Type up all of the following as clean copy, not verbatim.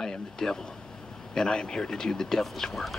I am the devil, and I am here to do the devil's work.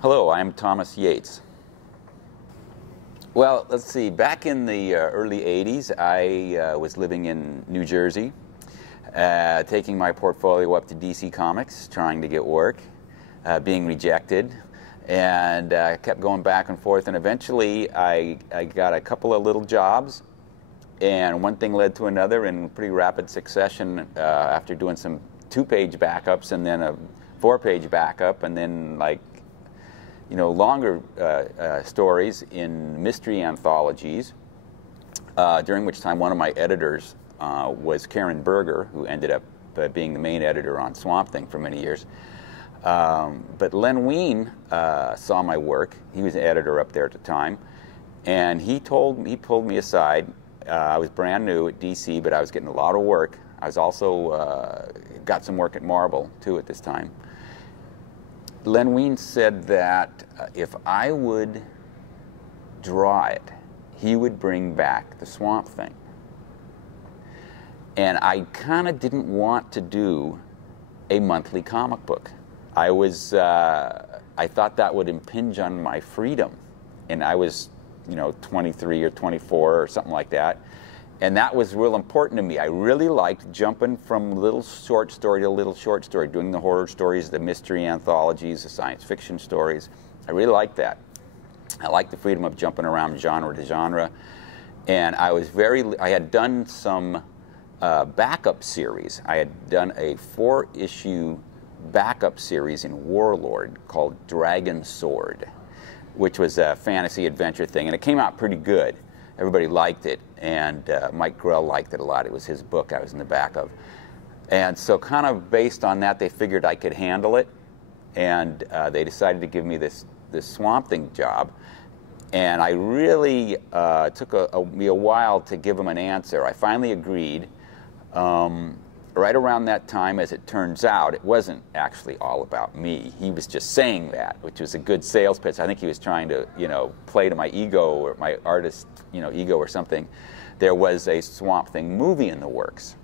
Hello, I'm Thomas Yeates. Well, let's see, back in the early 80s, I was living in New Jersey, taking my portfolio up to DC Comics, trying to get work, being rejected, and kept going back and forth, and eventually I got a couple of little jobs, and one thing led to another in pretty rapid succession after doing some 2-page backups and then a 4-page backup, and then longer stories in mystery anthologies, during which time one of my editors was Karen Berger, who ended up being the main editor on Swamp Thing for many years. But Len Wein saw my work. He was an editor up there at the time, and he pulled me aside. I was brand new at DC, but I was getting a lot of work. I was also got some work at Marvel too at this time. Len Wein said that if I would draw it, he would bring back the Swamp Thing. And I kind of didn't want to do a monthly comic book. I thought that would impinge on my freedom. And I was, 23 or 24 or something like that. And that was real important to me. I really liked jumping from little short story to little short story, doing the horror stories, the mystery anthologies, the science fiction stories. I really liked that. I liked the freedom of jumping around genre to genre. And I had done some backup series. I had done a 4-issue backup series in Warlord called Dragon Sword, which was a fantasy adventure thing. And it came out pretty good. Everybody liked it, and Mike Grell liked it a lot. It was his book I was in the back of. And so kind of based on that, they figured I could handle it, and they decided to give me this Swamp Thing job. And I really took me a while to give them an answer. I finally agreed. Right around that time, as it turns out, it wasn't actually all about me. He was just saying that, which was a good sales pitch. I think he was trying to, play to my ego or my artist, ego or something. There was a Swamp Thing movie in the works.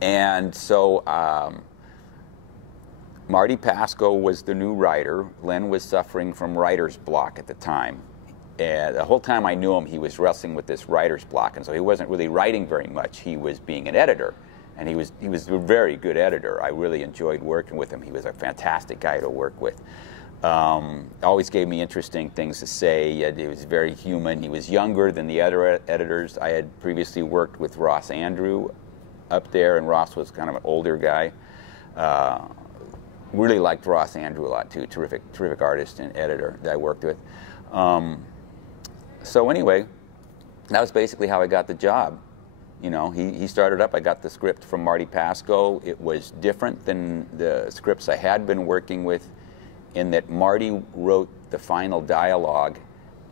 And so Marty Pasco was the new writer. Len was suffering from writer's block at the time. And the whole time I knew him, he was wrestling with this writer's block, and so he wasn't really writing very much. He was being an editor. And he was a very good editor. I really enjoyed working with him. He was a fantastic guy to work with. Always gave me interesting things to say. He was very human. He was younger than the other editors. I had previously worked with Ross Andrew up there, and Ross was kind of an older guy. Really liked Ross Andrew a lot too. Terrific artist and editor that I worked with. So anyway, that was basically how I got the job. He started up. I got the script from Marty Pasco. It was different than the scripts I had been working with, in that Marty wrote the final dialogue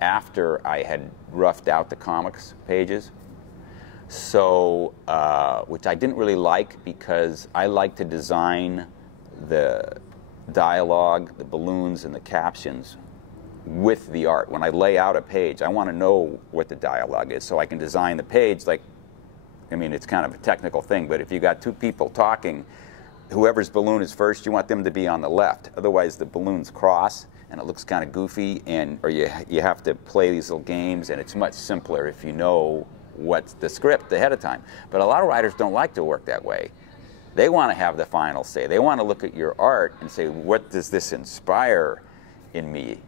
after I had roughed out the comics pages. So, which I didn't really like, because I like to design the dialogue, the balloons, and the captions with the art. When I lay out a page, I want to know what the dialogue is so I can design the page like, it's kind of a technical thing, but if you got 2 people talking, whoever's balloon is first, you want them to be on the left. Otherwise, the balloons cross, and it looks kind of goofy, or you have to play these little games, and it's much simpler if you know what's the script ahead of time. But a lot of writers don't like to work that way. They want to have the final say. They want to look at your art and say, what does this inspire in me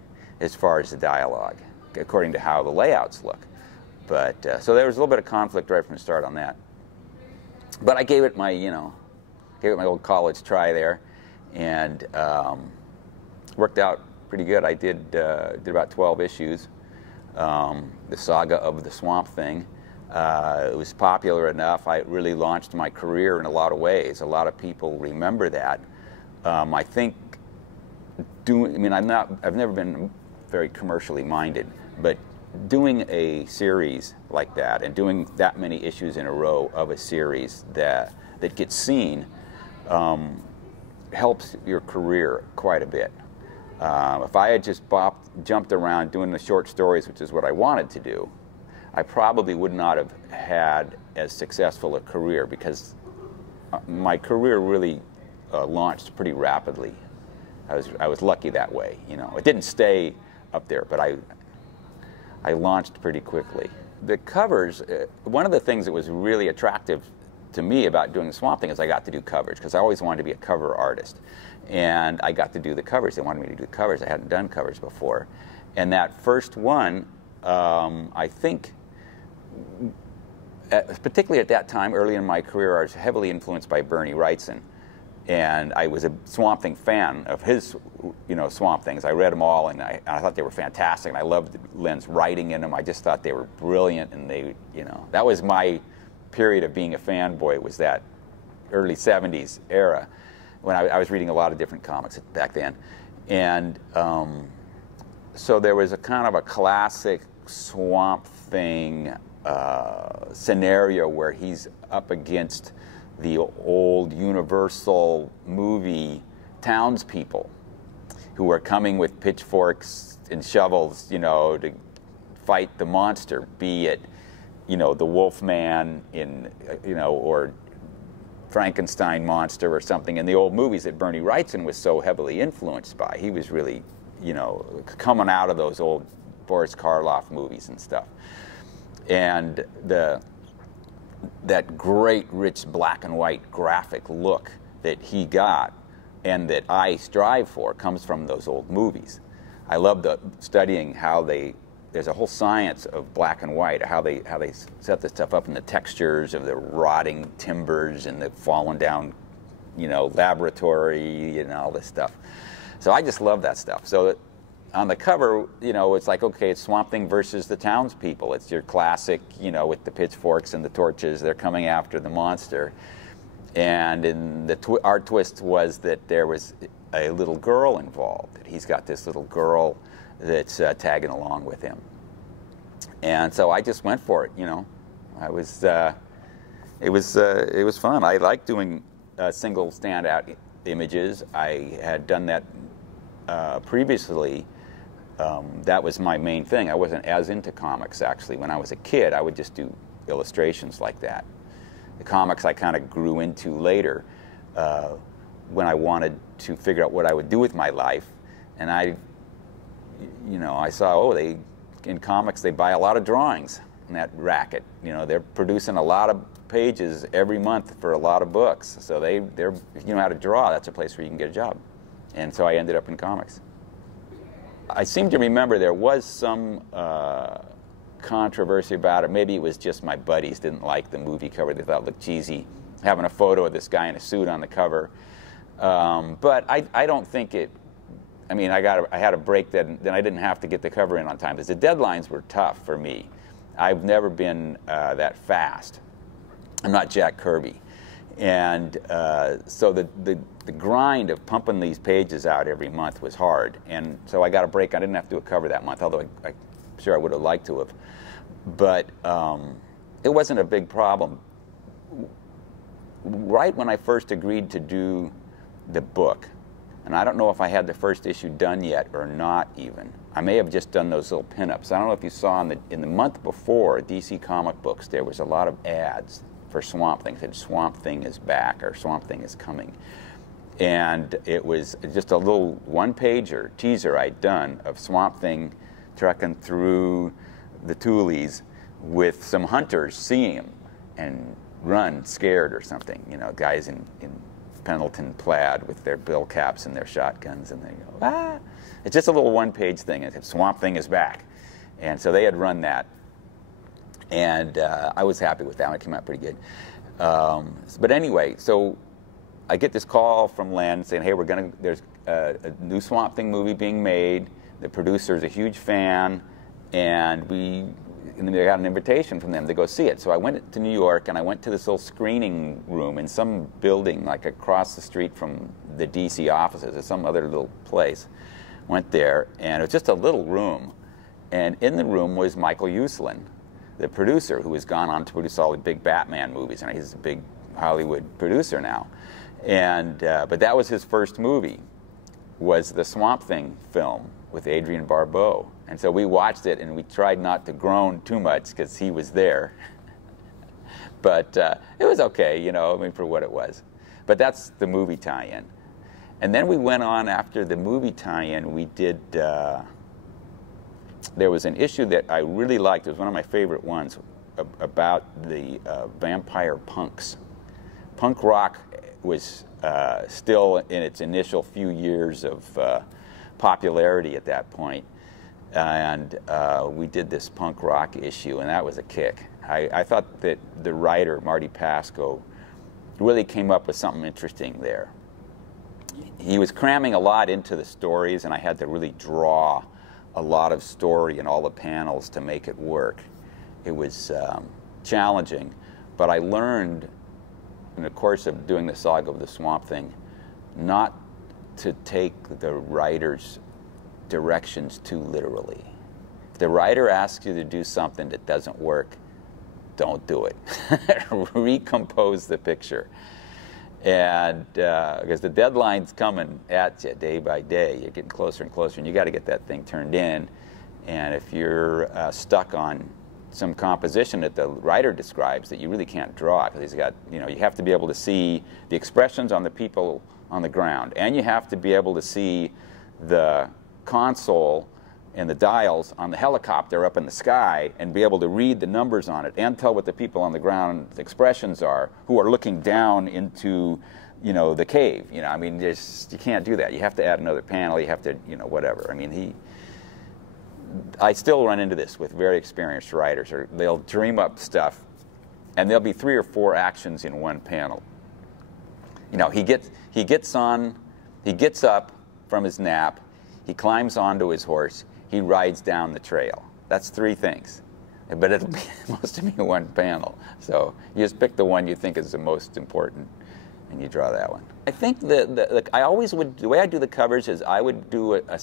as far as the dialogue, according to how the layouts look. But so there was a little bit of conflict right from the start on that. But I gave it my, my old college try there, and worked out pretty good. I did about 12 issues. The Saga of the Swamp Thing. It was popular enough. It really launched my career in a lot of ways. A lot of people remember that. I think I've never been very commercially minded, but doing a series like that and doing that many issues in a row of a series that gets seen helps your career quite a bit. If I had just jumped around doing the short stories, which is what I wanted to do, I probably would not have had as successful a career, because my career really launched pretty rapidly. I was lucky that way, you know. It didn't stay up there, but I launched pretty quickly. The covers, one of the things that was really attractive to me about doing the Swamp Thing is I got to do covers, because I always wanted to be a cover artist. And I got to do the covers. They wanted me to do covers. I hadn't done covers before. And that first one, I think, particularly at that time, early in my career, I was heavily influenced by Bernie Wrightson. And I was a Swamp Thing fan of his, Swamp Things. I read them all, and I thought they were fantastic. And I loved Len's writing in them. I just thought they were brilliant. And that was my period of being a fanboy, was that early 70s era, when I was reading a lot of different comics back then. And so there was a kind of a classic Swamp Thing scenario where he's up against the old Universal movie townspeople who are coming with pitchforks and shovels, to fight the monster, be it, the Wolfman or Frankenstein monster or something in the old movies that Bernie Wrightson was so heavily influenced by. He was really, coming out of those old Boris Karloff movies and stuff. And that great, rich black and white graphic look that he got and that I strive for comes from those old movies. I love studying how there's a whole science of black and white, how they set this stuff up, in the textures of the rotting timbers and the fallen down, laboratory and all this stuff. So I just love that stuff. So on the cover, it's like, okay, it's Swamp Thing versus the townspeople. It's your classic, with the pitchforks and the torches. They're coming after the monster. And our twist was that there was a little girl involved. He's got this little girl that's tagging along with him. And so I just went for it, it was fun. I like doing single standout images. I had done that previously. That was my main thing. I wasn't as into comics, actually. When I was a kid, I would just do illustrations like that. The comics I kind of grew into later when I wanted to figure out what I would do with my life. And I saw, in comics, they buy a lot of drawings in that racket. They're producing a lot of pages every month for a lot of books. So if you know how to draw, that's a place where you can get a job. And so I ended up in comics. I seem to remember there was some controversy about it. Maybe it was just my buddies didn't like the movie cover. They thought it looked cheesy, having a photo of this guy in a suit on the cover. But I don't think it. I mean, I had a break then I didn't have to get the cover in on time, because the deadlines were tough for me. I've never been that fast. I'm not Jack Kirby. And so the grind of pumping these pages out every month was hard. And so I got a break. I didn't have to do a cover that month, although I'm sure I would have liked to have. But it wasn't a big problem. Right when I first agreed to do the book, and I don't know if I had the first issue done yet or not even. I may have just done those little pinups. I don't know if you saw in the month before DC Comic Books, there was a lot of ads for Swamp Thing. It said Swamp Thing is back, or Swamp Thing is coming. And it was just a little one-pager teaser I'd done of Swamp Thing trekking through the Tules with some hunters seeing him and run scared or something. Guys in Pendleton plaid with their bill caps and their shotguns, and they go, ah! It's just a little one-page thing. It said, Swamp Thing is back. And so they had run that. And I was happy with that one. It came out pretty good. But anyway, so I get this call from Len saying, hey, a new Swamp Thing movie being made. The producer's a huge fan, and they got an invitation from them to go see it. So I went to New York, and I went to this little screening room in some building like across the street from the DC offices, or some other little place. Went there, and it was just a little room. And in the room was Michael Uslan, the producer, who has gone on to produce all the big Batman movies, and he's a big Hollywood producer now. And but that was his first movie, was the Swamp Thing film with Adrienne Barbeau. And so we watched it, and we tried not to groan too much because he was there. But it was okay, you know, I mean, for what it was. But that's the movie tie-in. And then we went on after the movie tie-in. We did, there was an issue that I really liked. It was one of my favorite ones about the vampire punks. Punk rock was still in its initial few years of popularity at that point. And we did this punk rock issue, and that was a kick. I thought that the writer, Marty Pasco, really came up with something interesting there. He was cramming a lot into the stories, and I had to really draw a lot of story in all the panels to make it work. It was challenging, but I learned in the course of doing the Saga of the Swamp Thing not to take the writer's directions too literally. If the writer asks you to do something that doesn't work, don't do it. Recompose the picture. And because the deadline's coming at you day by day, you're getting closer and closer, and you got to get that thing turned in. And if you're stuck on some composition that the writer describes that you really can't draw, because he's got, you know, you have to be able to see the expressions on the people on the ground, and you have to be able to see the console and the dials on the helicopter up in the sky and be able to read the numbers on it and tell what the people on the ground's expressions are who are looking down into, you know, the cave. You know, I mean, you can't do that. You have to add another panel. You have to, you know, whatever. I mean, I still run into this with very experienced writers, or they'll dream up stuff, and there'll be 3 or 4 actions in one panel. You know, he gets up from his nap, he climbs onto his horse, he rides down the trail. That's 3 things, but it'll be mostly be one panel. So you just pick the one you think is the most important, and you draw that one. I think I always would, the way I do the covers is I would do a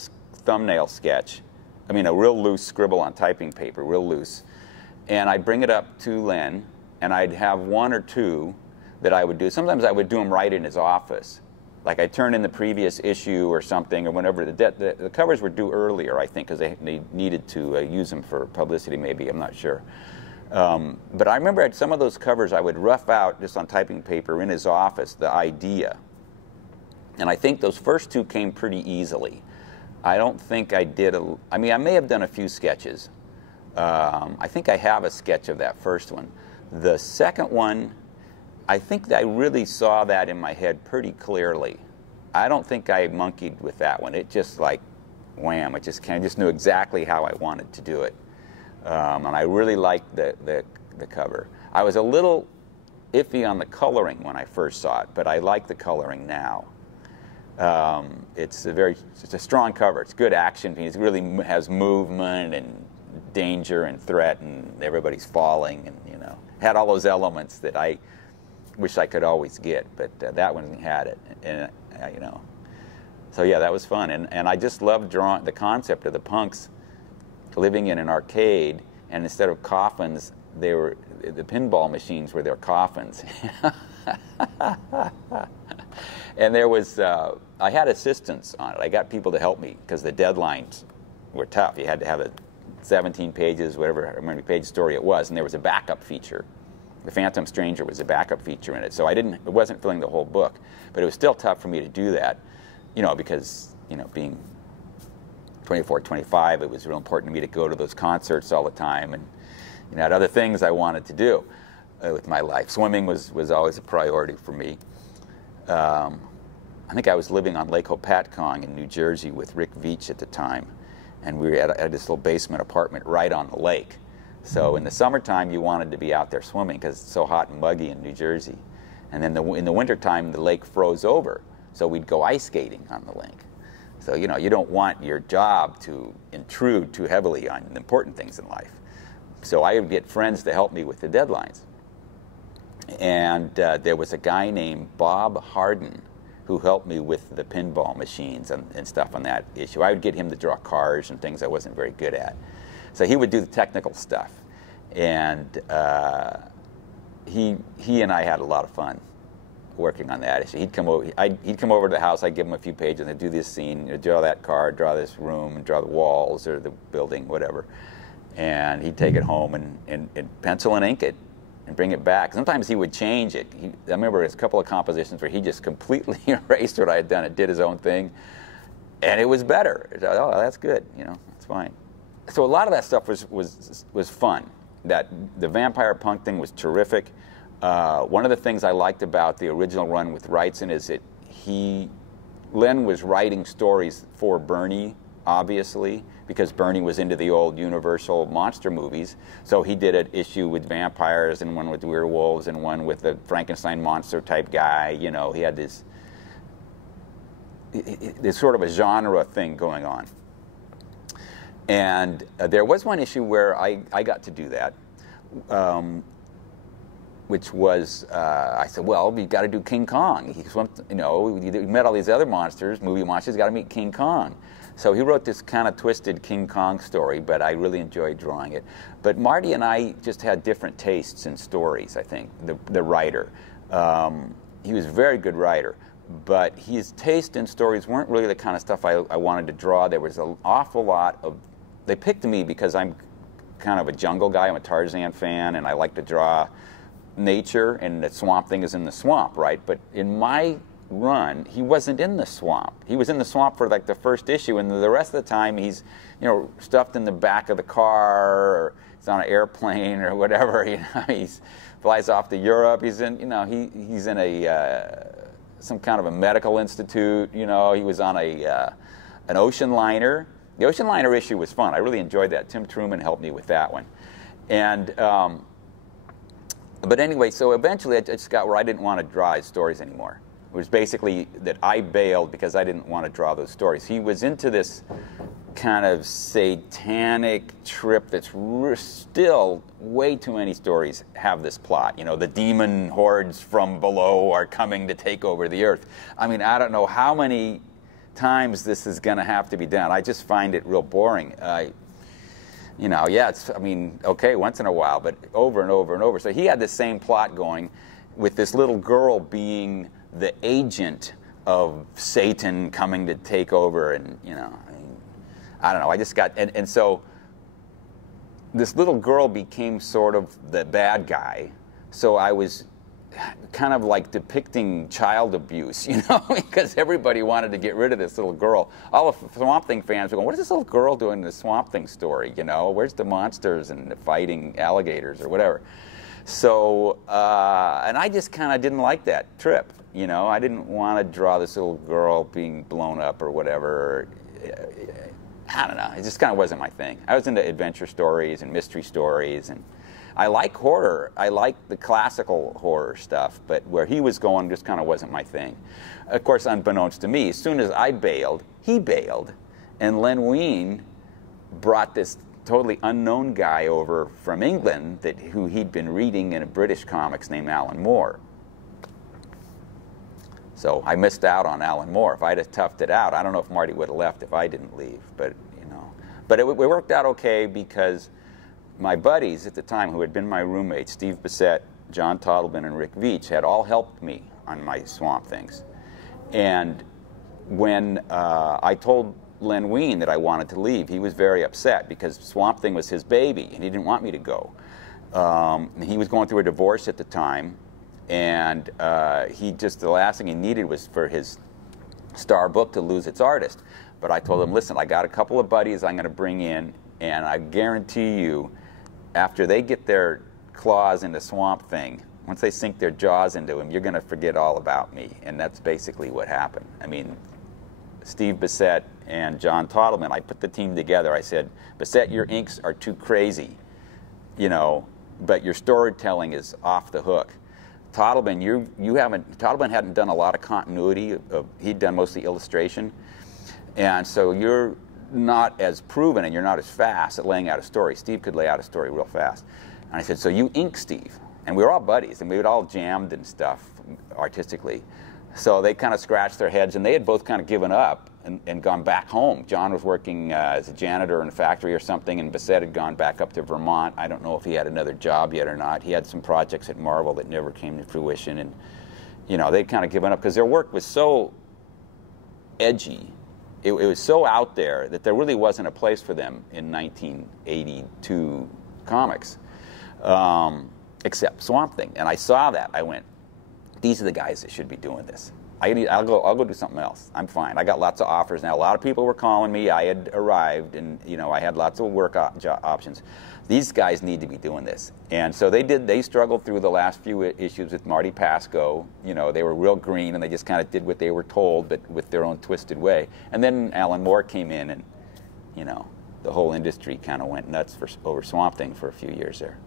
thumbnail sketch. I mean, a real loose scribble on typing paper, real loose. And I'd bring it up to Len, and I'd have 1 or 2 that I would do. Sometimes I would do them right in his office. Like I'd turn in the previous issue or something, or whenever the covers were due earlier, I think, because they needed to use them for publicity, maybe, I'm not sure. But I remember at some of those covers I would rough out, just on typing paper in his office, the idea. And I think those first 2 came pretty easily. I don't think I did I mean, I may have done a few sketches. I think I have a sketch of that first one. The second one, I think that I really saw that in my head pretty clearly. I don't think I monkeyed with that one. It just like, wham, I just knew exactly how I wanted to do it. And I really liked the cover. I was a little iffy on the coloring when I first saw it, but I like the coloring now. It's a strong cover. It's good action. It really has movement and danger and threat, and everybody's falling, and you know, had all those elements that I wish I could always get, but that one had it, and you know. So yeah, that was fun, and I just loved drawing the concept of the punks living in an arcade, and instead of coffins, they were the pinball machines were their coffins. And there was, I had assistants on it. I got people to help me because the deadlines were tough. You had to have a 17 pages, whatever how many page story it was, and there was a backup feature. The Phantom Stranger was a backup feature in it, so it wasn't filling the whole book, but it was still tough for me to do that, you know, because, you know, being 24, 25, it was real important to me to go to those concerts all the time, and you know, I had other things I wanted to do with my life. Swimming was always a priority for me. I think I was living on Lake Hopatcong in New Jersey with Rick Veitch at the time, and we were at this little basement apartment right on the lake. So in the summertime, you wanted to be out there swimming because it's so hot and muggy in New Jersey. And then in the wintertime, the lake froze over, so we'd go ice skating on the lake. So, you know, you don't want your job to intrude too heavily on the important things in life. So I would get friends to help me with the deadlines. And there was a guy named Bob Harden who helped me with the pinball machines and stuff on that issue. I would get him to draw cars and things I wasn't very good at. So he would do the technical stuff. And he and I had a lot of fun working on that issue. He'd come over to the house, I'd give him a few pages, and I'd do this scene, you know, draw that car, draw this room, and draw the walls or the building, whatever. And he'd take it home and pencil and ink it and bring it back. Sometimes he would change it. I remember there's a couple of compositions where he just completely erased what I had done and did his own thing, and it was better. Oh, that's good, you know, that's fine. So a lot of that stuff was fun. That the vampire punk thing was terrific. One of the things I liked about the original run with Wrightson is that Len was writing stories for Bernie, obviously, because Bernie was into the old Universal monster movies. So he did an issue with vampires and one with werewolves and one with the Frankenstein monster type guy. You know, he had this sort of a genre thing going on. And there was one issue where I got to do that, which was, I said, well, you got to do King Kong. You know, you met all these other monsters, movie monsters, got to meet King Kong. So he wrote this kind of twisted King Kong story, but I really enjoyed drawing it. But Marty and I just had different tastes in stories, I think, the writer. He was a very good writer, but his taste in stories weren't really the kind of stuff I wanted to draw. There was an awful lot of, they picked me because I'm kind of a jungle guy. I'm a Tarzan fan, and I like to draw nature, and the Swamp Thing is in the swamp, right? But in my run, he wasn't in the swamp. He was in the swamp for like the first issue, and the rest of the time he's, you know, stuffed in the back of the car, or he's on an airplane or whatever. You know, he flies off to Europe. He's in, you know, he's in a some kind of a medical institute. You know, he was on an ocean liner. The ocean liner issue was fun. I really enjoyed that. Tim Truman helped me with that one, and. But anyway, so eventually I just got where I didn't want to draw his stories anymore. It was basically that I bailed because I didn't want to draw those stories. He was into this kind of satanic trip that's still way too many stories have this plot. You know, the demon hordes from below are coming to take over the earth. I mean, I don't know how many times this is going to have to be done. I just find it real boring. You know, yeah, it's, I mean, okay, once in a while, but over and over and over. So he had the same plot going with this little girl being the agent of Satan coming to take over, and, you know, I don't know, I just got, and so this little girl became sort of the bad guy, so I was kind of like depicting child abuse, you know, because everybody wanted to get rid of this little girl. All the Swamp Thing fans were going, what is this little girl doing in the Swamp Thing story, you know? Where's the monsters and the fighting alligators or whatever? So, and I just kind of didn't like that trip, you know? I didn't want to draw this little girl being blown up or whatever. I don't know, it just kind of wasn't my thing. I was into adventure stories and mystery stories, and I like horror. I like the classical horror stuff, but where he was going just kind of wasn't my thing. Of course, unbeknownst to me, as soon as I bailed, he bailed, and Len Wein brought this totally unknown guy over from England who he'd been reading in a British comics named Alan Moore. So I missed out on Alan Moore. If I'd have toughed it out, I don't know if Marty would have left if I didn't leave, but, you know. But it worked out okay because my buddies at the time, who had been my roommates, Steve Bissett, John Toddleman, and Rick Veitch, had all helped me on my Swamp Things. And when I told Len Wein that I wanted to leave, he was very upset because Swamp Thing was his baby, and he didn't want me to go. He was going through a divorce at the time, and the last thing he needed was for his star book to lose its artist. But I told him, listen, I got a couple of buddies I'm going to bring in, and I guarantee you, after they get their claws into Swamp Thing, once they sink their jaws into him, you're going to forget all about me. And that's basically what happened. I mean, Steve Bissett and John Toddleman, I put the team together. I said, Bissett, your inks are too crazy, you know, but your storytelling is off the hook. Toddleman, Toddleman hadn't done a lot of continuity. He'd done mostly illustration. And so you're not as proven and you're not as fast at laying out a story. Steve could lay out a story real fast. And I said, so you ink Steve. And we were all buddies, and we would all jammed and stuff artistically. So they kind of scratched their heads, and they had both kind of given up and gone back home. John was working as a janitor in a factory or something, and Bissett had gone back up to Vermont. I don't know if he had another job yet or not. He had some projects at Marvel that never came to fruition, and you know, they'd kind of given up because their work was so edgy. It was so out there that there really wasn't a place for them in 1982 comics, except Swamp Thing. And I saw that. I went, these are the guys that should be doing this. I'll go do something else. I'm fine. I got lots of offers now. A lot of people were calling me. I had arrived, and you know, I had lots of work options. These guys need to be doing this. And so they did. They struggled through the last few issues with Marty Pasco. You know, they were real green, and they just kind of did what they were told, but with their own twisted way. And then Alan Moore came in, and you know, the whole industry kind of went nuts over Swamp Thing for a few years there.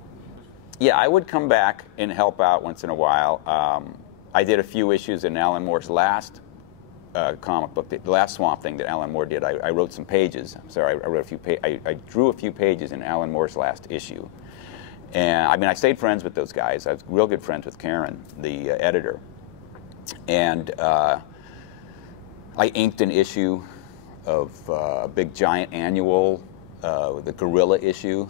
Yeah, I would come back and help out once in a while. I did a few issues in Alan Moore's last comic book, the last Swamp Thing that Alan Moore did. I wrote some pages. I'm sorry, I wrote a few. I drew a few pages in Alan Moore's last issue, and I mean, I stayed friends with those guys. I was real good friends with Karen, the editor, and I inked an issue of a big giant annual, the Gorilla issue,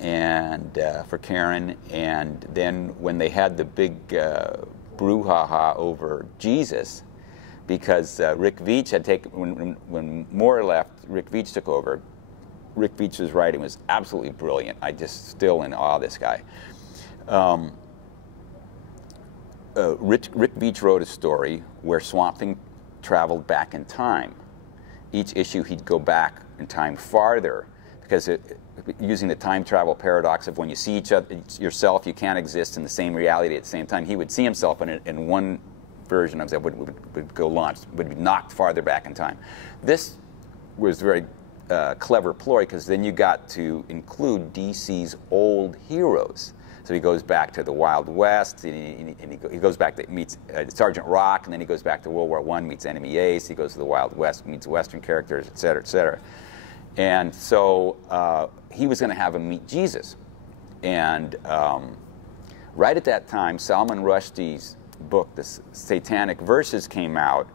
and for Karen. And then when they had the big brouhaha over Jesus, because Rick Veitch had taken, when Moore left, Rick Veitch took over. Rick Veitch's writing was absolutely brilliant. I just still in awe of this guy. Rick Veitch wrote a story where Swamp Thing traveled back in time. Each issue he'd go back in time farther, because using the time travel paradox of when you see yourself, you can't exist in the same reality at the same time. He would see himself in one version of that would go launch, would be knocked farther back in time. This was a very clever ploy, because then you got to include DC's old heroes. So he goes back to the Wild West, and he goes back to meets Sergeant Rock, and then he goes back to World War I, meets Enemy Ace. He goes to the Wild West, meets Western characters, et cetera, et cetera. And so he was going to have him meet Jesus. And right at that time, Salman Rushdie's book, The Satanic Verses, came out,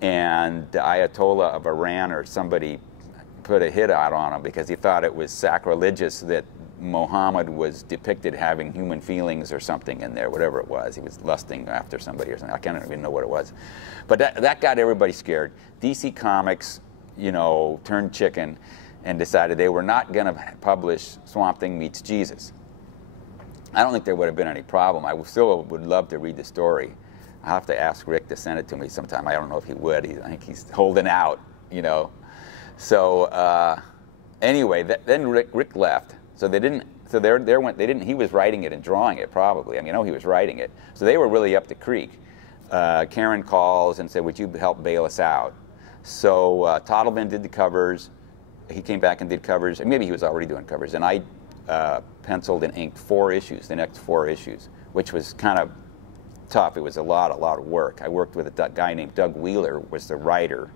and the Ayatollah of Iran or somebody put a hit out on him because he thought it was sacrilegious that Muhammad was depicted having human feelings or something in there, whatever it was. He was lusting after somebody or something. I can't even know what it was. But that got everybody scared. DC Comics, you know, turned chicken and decided they were not going to publish Swamp Thing Meets Jesus. I don't think there would have been any problem. I still would love to read the story. I'll have to ask Rick to send it to me sometime. I don't know if he would. I think he's holding out, you know. So anyway, then Rick left. So they didn't. So they didn't. He was writing it and drawing it probably. I mean, I know he was writing it. So they were really up the creek. Karen calls and said, "Would you help bail us out?" So Toddleman did the covers. He came back and did covers. And maybe he was already doing covers. And I penciled and inked 4 issues, the next 4 issues, which was kind of tough. It was a lot of work. I worked with a guy named Doug Wheeler, was the writer,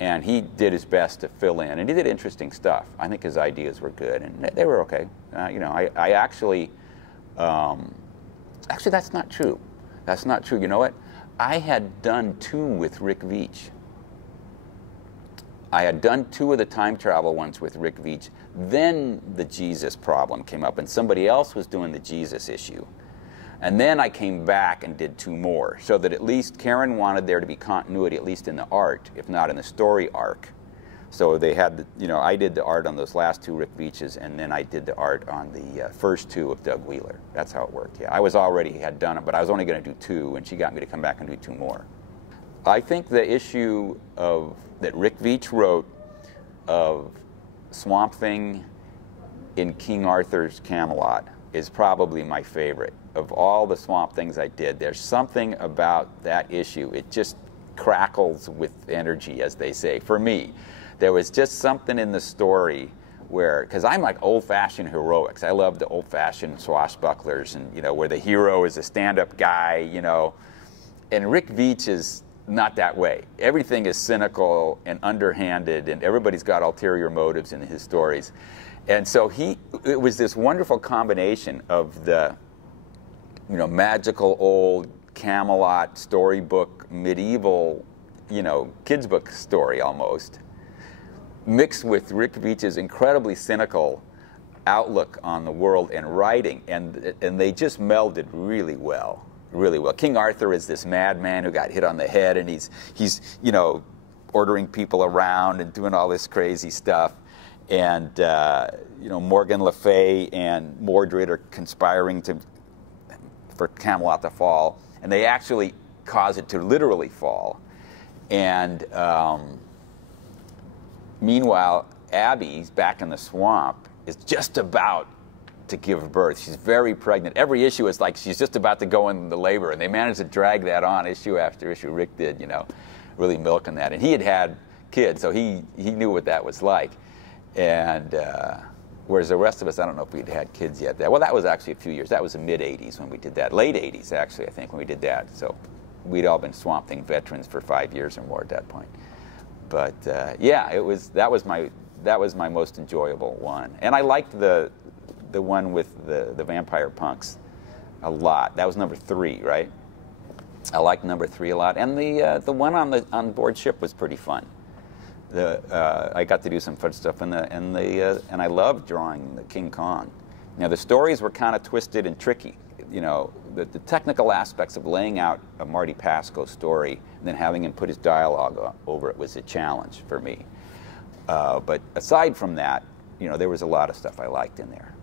and he did his best to fill in, and he did interesting stuff. I think his ideas were good, and they were okay. You know, I actually that's not true. That's not true. You know what? I had done 2 with Rick Veitch. I had done 2 of the time travel ones with Rick Veitch. Then the Jesus problem came up, and somebody else was doing the Jesus issue. And then I came back and did 2 more, so that at least Karen wanted there to be continuity, at least in the art, if not in the story arc. So they had, you know, I did the art on those last 2 Rick Veitches, and then I did the art on the first 2 of Doug Wheeler. That's how it worked. Yeah, I was already had done it, but I was only going to do 2, and she got me to come back and do 2 more. I think the issue that Rick Veitch wrote of Swamp Thing in King Arthur's Camelot is probably my favorite. Of all the Swamp Things I did, there's something about that issue. It just crackles with energy, as they say, for me. There was just something in the story where, because I'm like old-fashioned heroics. I love the old-fashioned swashbucklers, and, you know, where the hero is a stand-up guy, you know. And Rick Veitch is not that way. Everything is cynical and underhanded, and everybody's got ulterior motives in his stories. And so it was this wonderful combination of the, magical old Camelot storybook, medieval, kids book story almost, mixed with Rick Veitch's incredibly cynical outlook on the world and writing, and they just melded really well. Really well. King Arthur is this madman who got hit on the head, and he's ordering people around and doing all this crazy stuff. And Morgan Le Fay and Mordred are conspiring for Camelot to fall, and they actually cause it to literally fall. And meanwhile, Abby's back in the swamp is just about to give birth. She's very pregnant. Every issue is like she's just about to go into labor, and they managed to drag that on issue after issue. Rick did, really milking that. And he had kids, so he knew what that was like. And whereas the rest of us, I don't know if we'd had kids yet. Well, that was actually a few years. That was the mid-'80s when we did that. Late 80s, actually, I think, when we did that. So we'd all been Swamp Thing veterans for 5 years or more at that point. But yeah, that was my most enjoyable one. And I liked the one with the vampire punks a lot. That was number 3, right? I liked number 3 a lot. And the one on board ship was pretty fun. I got to do some fun stuff and I loved drawing the King Kong. The stories were kind of twisted and tricky. The technical aspects of laying out a Marty Pasco story and then having him put his dialogue over it was a challenge for me. But aside from that, there was a lot of stuff I liked in there.